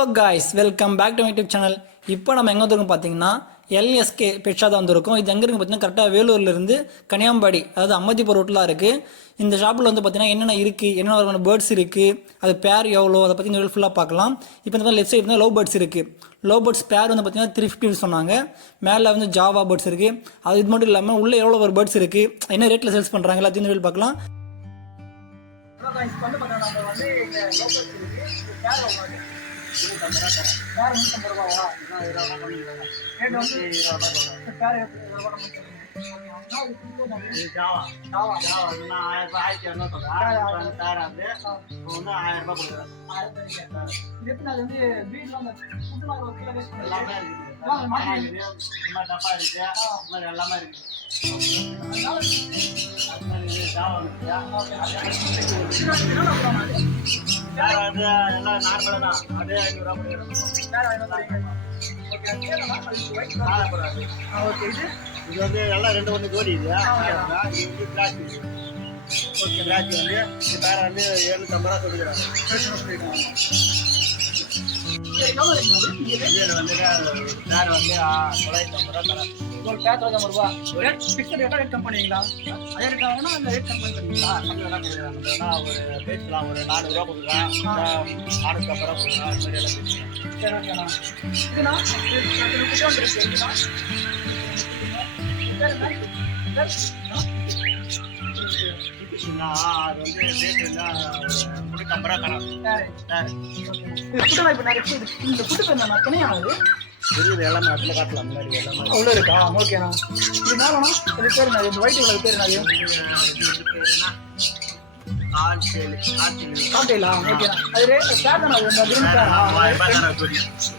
Hello guys, welcome back to my YouTube channel. இப்போ நம்ம எங்கே வந்திருக்கோம் பார்த்தீங்கன்னா எல்எஸ்கே பெட் ஷாப் தான் வந்திருக்கோம். இது எங்கே இருக்குது பார்த்தீங்கன்னா கரெக்டாக வேலூர்லேருந்து கன்னியாகுமரி, அதாவது அம்மதிப்பூர் ரோட்டில் இருக்குது. இந்த ஷாப்பில் வந்து பார்த்தீங்கன்னா என்னென்ன இருக்குது, என்னென்ன வகையான பேர்ட்ஸ் இருக்குது, அது பேர் எவ்வளோ, அதை பற்றி இந்த ஃபுல்லாக பார்க்கலாம். இப்போ இந்த லெஃப்ட் சைடு வந்து லவ் பேர்ட்ஸ் இருக்குது. லவ் பேர்ட்ஸ் பேர் வந்து பார்த்தீங்கன்னா 350 சொன்னாங்க. மேலே வந்து ஜாவா பேர்ட்ஸ் இருக்குது. அது இது மட்டும் இல்லாமல் உள்ளே எவ்வளோ ஒரு பேர்ட்ஸ் இருக்குது, என்ன ரேட்டில் சேல்ஸ் பண்ணுறாங்க, எல்லாத்தையும் இந்த பார்க்கலாம். இப்போ வந்து பார்த்தீங்கன்னா நம்ம வந்து இந்த லவ் பேர்ட்ஸ் இருக்குது, பேர் எவ்வளோ பேர் 150 ரூபாவா? ரேட் வந்து 20 பேர் 20 ரூபா. ஜாவா ஜாவா ஜாவா 1000 ரூபாய் 1200 சொல்றேன். பேர் அது ஒன்று 1000 ரூபாய் கொடுக்குறேன். இது எப்படி அது வந்து வீட்ல அந்த ஃபுட் மாதிரி எல்லாமே இருக்குது. டப்பா இருக்கு, எல்லாமே இருக்கு. ஜாவா அது எல்லாம் நார்மலாக தான். அதே 500 ரூபா கொடுக்குறேன். இது வந்து எல்லாம் 2 ஜோடி. இது வந்து பிளாஸ்டி. ஓகே, பிளாஸ்டி வந்து இது பேர வந்து 750 ரூபா சொல்லிக்கிறாங்க. வந்து பேர் வந்து 950 ரூபா தரேன். ஒரு பேர் 950 ரூபா. ரேட் ஃபிக்ஸட் ரேட்டா, ரேட் கம்பெனிங்களா? அதே ரேட் ஆகுனா அந்த ரேட் கம்பெனி பண்ணுவீங்களா? அதெல்லாம் கொடுக்குறாங்க. ஒரு பேசலாம், ஒரு 400 ரூபா கொடுக்குறேன், 450 ரூபா கொடுக்குறேன். அது மாதிரி எல்லாம் பேசுகிறேன். சரி, ஓகேண்ணா. இதுண்ணா குட்டி வந்துருக்கு. இதுண்ணா அது வந்து ரேட் ஒரு 50 ரூபா தரேன். இந்த ஃபுட்டு பேர் நான் துணையானது தெரியுது. எல்லாமே அதில் காட்டலாம். முன்னாடி எல்லாமே அவ்வளோ இருக்கா? ஓகேண்ணா. இது மேலேண்ணா இது பேர் என்ன? இந்த ஒயிட் கலர் பேர் என்ன? காட்டைலா? ஓகேண்ணா. அது ரேட் பேர் தானே?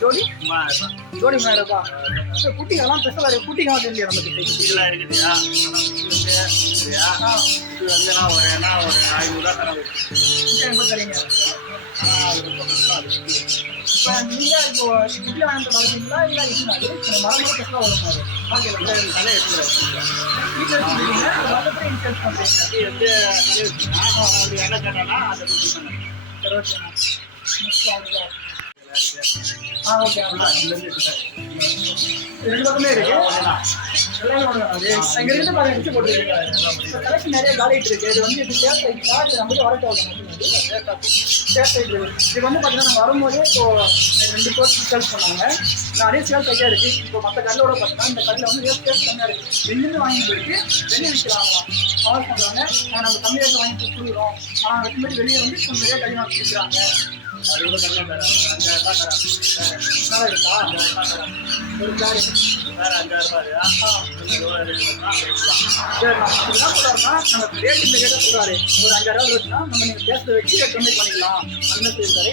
ஜோடி ஜோடி 3000 ரூபா. குட்டிகள்லாம் ஸ்பெஷலாக இருக்குது. குட்டிகள்லாம் தெரியல நமக்கு. இதெல்லாம் இருக்குதுயா. இது வந்து நான் ஒரு 500 ரூபா தரேன். எங்கே தரீங்க? இப்போ நீங்கள் இப்போ குட்டி வாங்கிட்டு வரீங்களா? இல்லை இது மரம் ஸ்பெஷலாக வரும். தலையை எடுத்துக்கிறேன். வீட்டில் எடுத்துக்கிறீங்க, மற்றபடி இன்சூரன்ஸ் பண்ணுறீங்க. இது வந்து என்ன கேட்டானா அதை சரி, ஓகேண்ணா. ஓகே, 2 பக்கமே இருக்கு. இங்க இருந்து பாருங்க, டிச்சு போட்டுருக்கீங்க. கலெக்ஷன் நிறைய காலிட்டு இருக்கு. இது வந்து இது சேஃப் சைட் கார்டு நமக்கு வர தேவை. சேஃப் சைட் இது வந்து பார்த்தீங்கன்னா நாங்கள் வரும்போதே இப்போ 2 கோர்ஸ் சேல்ஸ் பண்ணாங்க. நிறைய சேல்ஸ் ஐயா இருக்கு. இப்போ மற்ற கல்லோட பார்த்தீங்கன்னா இந்த கல்லில் வந்து சேல்ஸ் கம்மியாக இருக்கு. வெளியிருந்து வாங்கிட்டு இருக்கு, வெளியே விற்கிறாங்களாம். ஆர்டர் பண்ணுறாங்க, நம்ம கம்மி ரேட்டில் வாங்கி கொடுக்குறோம். ஆனால் அதுக்கு முன்னாடி வெளியே வந்து கொஞ்சம் ரேட் அதிகமாக விற்கிறாங்க. அது கூட நல்லா தரேன். 5000 ரூபா தரேன். நல்லா இருக்கா? 5000 ரூபா தரேன். ஒரு பேர் வேறு 5000 ரூபாயா? சரிண்ணா. என்ன சொல்கிறாருன்னா நம்ம ரேட் இந்த ரேட்டாக சொல்கிறாரு. ஒரு 5000 ரூபா வச்சுன்னா நம்ம நீங்கள் கேஸில் வச்சு ரேட் கம்மி பண்ணிக்கலாம். அந்த சொல்லியிருக்காரு.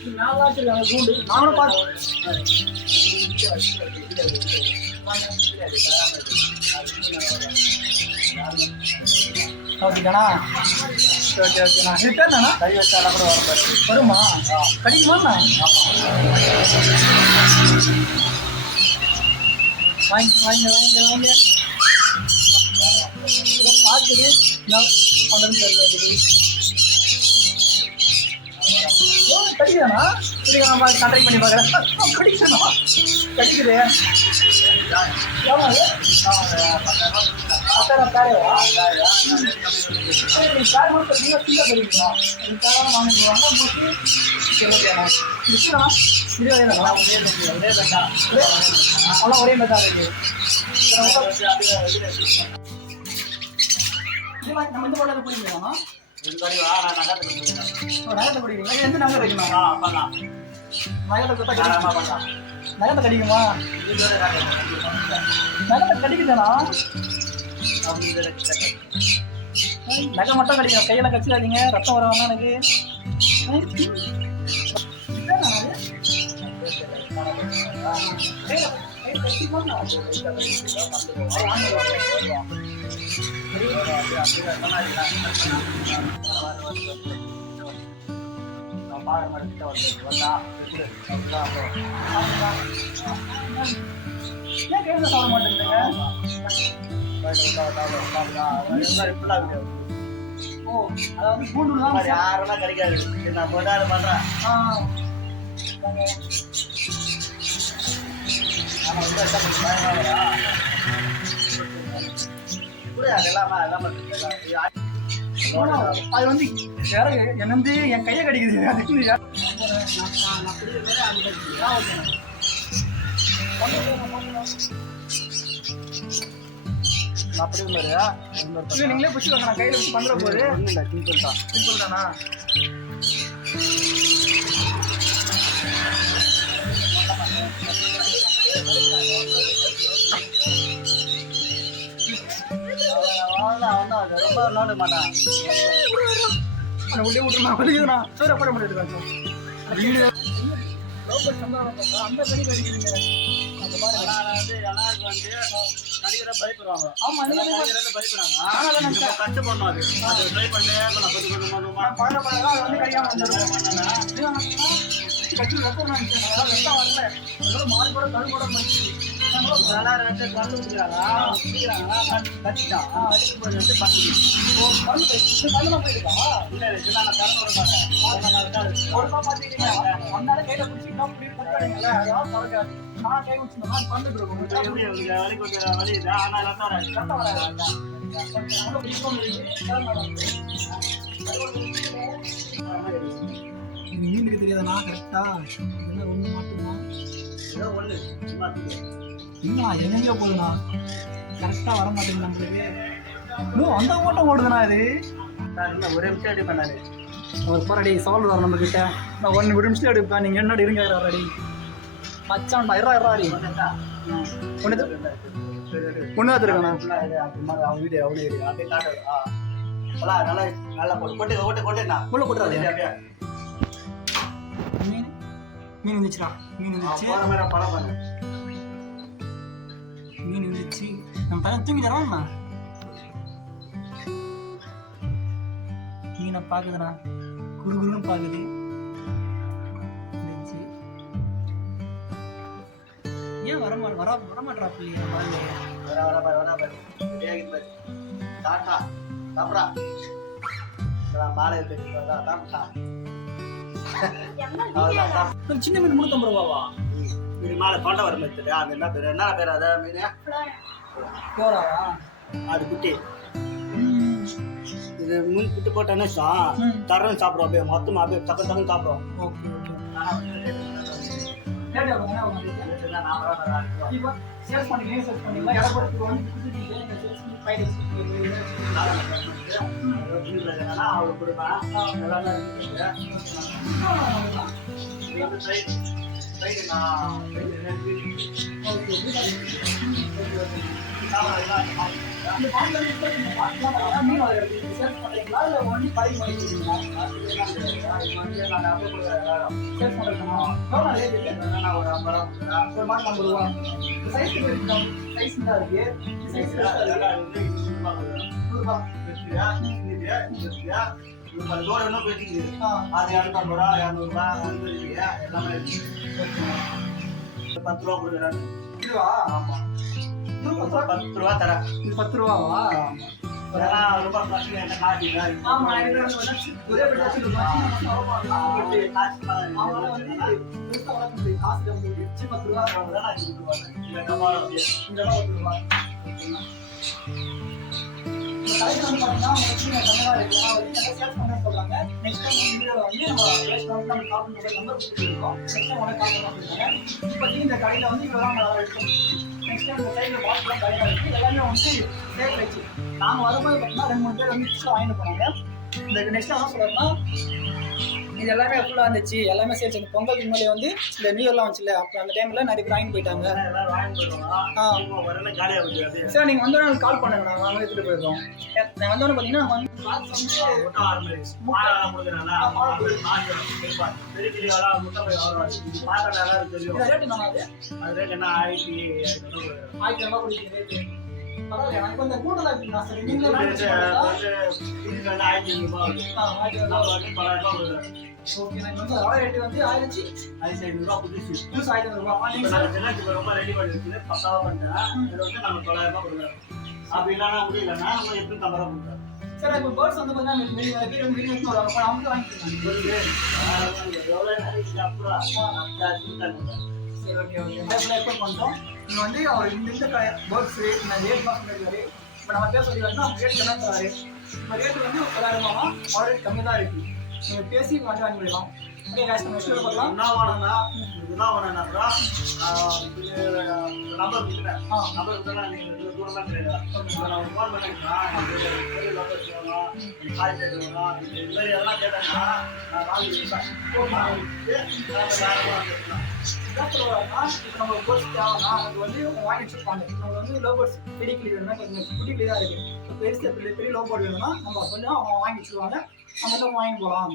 இது நல்லா வச்சுருக்காங்க கூண்டு. நானும் பார்த்து ஓகேண்ணா. ஓகே ஓகேண்ணா. ரிட்டர்ண்ணா கை வச்சாலும் கூட வருமா? கிடைக்குமாண்ணா? வாங்கி வாங்க வாங்க வாங்க பார்த்துட்டு கிடைக்குதாண்ணா? சரி, நம்ம கான்டாக்ட் பண்ணி பார்க்குறேன். கிடைக்குதுண்ணா? கிடைக்குது. எவ்வளோ? 10,000 பேரேவா? சரி, பேர் மட்டும் பார்த்தீங்கன்னா கீழே தெரியுங்களா? 10,000 வாங்கிக்குவாங்க. முடிச்சு சரி, ஓகேண்ணா. இருக்குண்ணா? 20,000 ஒரே பேட்டா? அதெல்லாம் ஒரே பேட்டா இருக்குது. நம்ம இந்த போல பிடிக்கலாமா? நகத்தை பிடிக்குங்களா? எந்த நகை இருக்குண்ணா? நகத்தை கொடுத்தா நகத்தை கிடைக்குமா? நகத்தை கிடைக்குதாண்ணா? நகை மட்டும் கிடைக்கும். கையில் கச்சிடாதீங்க, ரத்தம் வரவாங்க எனக்கு. ஏன் கையில் சாப்பிட மாட்டேங்குதுங்க? ஓ, அதாவது பூண்டு தான் யாரெல்லாம் கிடைக்காது. நான் போட்டாலும் பண்றேன். வச்சுட்டாங்க. அது வந்து வேற என்னந்து என் கையை கடிக்குது. நீங்களே பிடிச்சிக்கோங்க. நான் கையில வச்சு பண்ற போது சிம்பிள் தான். சிம்பிள் தானா? ரொம்ப நோண்ட மாட்டான். உள்ளே விட்டுருமா வலிக்குதுண்ணா. சோற போட முடியாது. அந்த படி கடிக்கிறீங்க. அந்த மாதிரி எல்லாருக்கும் வந்து நடிகரை பயப்படுவாங்க. ஆமா, பயப்படுறாங்க. கஷ்டப்படணும். அது ட்ரை பண்ணி அது வந்து கடிக்காம வந்துடும். கட்சி ரத்தம் வரல. மாடு கூட கல் கூட நல்லா ரெண்டு கல் ஊற்றுறாங்க கட்டிட்டான். அதுக்கு போய் வந்து கல்லுலாம் போயிருக்கா? இல்லை, நான் கறந்து விட மாட்டேன். ஒரு பார்த்தீங்கன்னா அதனால கையில பிடிச்சிக்கிட்டா கொடுக்காதீங்களே. அதாவது நான் கை வச்சுருந்தா பண்ணிட்டு இருக்கோம். வலி கொஞ்சம் வலி இல்லை. ஆனால் ரத்தம் வராது. மீனுக்கு தெரியாதுண்ணா. கரெக்டா என்ன ஒன்று மட்டும்தான். ஏதோ ஒன்று இல்லைண்ணா, எங்கேயோ போகுதுண்ணா. கரெக்டாக வர மாட்டேங்குது நம்மளுக்கு. இன்னும் அந்த ஓட்டம் ஓடுதுண்ணா. இது ஒரே நிமிஷம் அடி பண்ணாரு. அவர் போராடி சவால் வர நம்ம கிட்ட. நான் ஒரு நிமிஷம் எடுப்பேன். நீங்கள் என்னோட இருங்க. அடி மச்சான் இறாடி ஒன்று ஒன்றுதான் இருக்காண்ணா. அவங்க வீடு அவ்வளோ அப்படியே காட்டு. நல்லா நல்லா போட்டு ஓட்டு கொட்டுண்ணா. உள்ள போட்டுறாரு. அப்படியே மீன் இருந்துச்சுடா. மீன் இருந்துச்சு. படம் பண்ணு. மீன் இருந்துச்சு. நம்ம பையன் தூங்கி தரோம்ண்ணா. மீனை பார்க்குதுண்ணா. குறுகுறுன்னு பார்க்குது. ஏன் வரமாட்டா பிள்ளைங்க? சின்ன மீன் 350 ரூபாவா? இது மேலே தொண்டை வர மாதிரி தெரியும். அது என்ன பேர்? என்ன பேர்? அதை மீன் போறாவா? அது குட்டி. இது மீன் குட்டி போட்டேன்னு தரன்னு சாப்பிடுவோம். அப்படியே மொத்தமாக அப்படியே தக்கம் சாப்பிடுவோம். Okay okay. சேல்ஸ் பண்ணிக்கலாம். சேல்ஸ் பண்ணிக்கலாம். இடப்படத்துக்கு வந்து அவரு கொடுப்பேன். அது 250 ரூபா 200 ரூபா எல்லாமே 10 ரூபா கொடுக்குறாங்க. இதுவா? ஆமா, 10 ரூபா தரேன். இது 10 ரூபாவா? ரொம்ப காசு. ஆமா, ஒரே இந்த கடையில வந்து நாங்கள் வரும்போது பார்த்தீங்கன்னா 2-3 பேர் வந்து எக்ஸ்ட்ரா வாங்கிட்டு போனாங்க. இந்த நெக்ஸ்ட் என்ன சொல்கிறோம்னா, இது எல்லாமே ஃபுல்லாக இருந்துச்சு. எல்லாமே சேல்ஸ். இந்த பொங்கலுக்கு முன்னாடி வந்து இந்த நியூ இயர்லாம் வந்துச்சுல்ல, அப்போ அந்த டைமில் நிறைய பேர் வாங்கிட்டு போயிட்டாங்க. சார் நீங்கள் வந்தோடனே கால் பண்ணுங்க. நாங்கள் வாங்க எடுத்துகிட்டு போயிருக்கோம். நான் வந்தோடனே பார்த்தீங்கன்னா சார் இப்போ பேர்ட்ஸ் வந்து பார்த்தீங்கன்னா வெளியே வருவாங்க அப்போ அவங்க வாங்கிக்கலாம். சரி ஓகே ஓகே எக்ஸ்போர்ட் பண்ணிட்டோம். நீங்கள் வந்து அவர் இந்த பேர்ட்ஸு இந்த ரேட் பார்க்க இருக்காரு. இப்போ நம்ம பேர் சொல்லி வந்து அவங்க ரேட் என்ன தராரு. இப்போ ரேட்டு வந்து 10,000 அவர் ரேட் கம்மி தான் இருக்குது. நீங்கள் பேசி வந்து வாங்கி போயிடலாம். ஓகே கேஷ் நம்ம எக்ஸ்போர்ட் பண்ணலாம். என்ன வேணும்னா நம்பர் கொடுத்துட்டேன். நம்பர் கொடுத்தா நீங்கள் தூரம்லாம் கிடையாது. நான் ஃபோன் பண்ணிக்கலாம். காய் கேட்கணும் இது மாதிரி எதெல்லாம் கேட்டேன்னா நான் வாங்கி கொடுப்பேன். இப்போ நம்ம பேர்ட்ஸ் தேவைன்னா அது வந்து வாங்கி வச்சுருப்பாங்க. நம்ம வந்து லோ பேர்ட்ஸ் பெரிய கிளி வேணும்னா கொஞ்சம் குட்டி கிளி தான் இருக்குது. இப்போ பெரிய லோ பேர்ட் வேணும்னா நம்ம சொல்லி அவங்க வாங்கி வச்சுருவாங்க. நம்ம வந்து வாங்கி போகலாம்.